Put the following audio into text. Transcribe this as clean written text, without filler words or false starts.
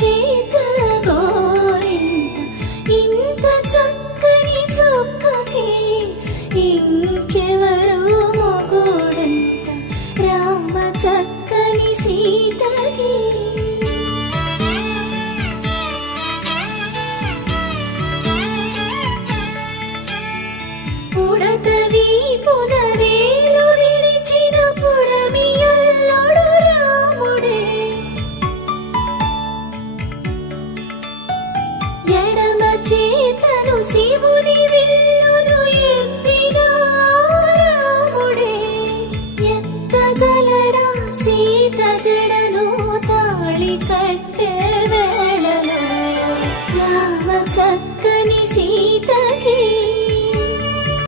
చేత గోరింట ఇంత చక్కని చుక్కకి ఇంకెవరు మొగుడంట రామ చక్కని సీతకి. ఉడత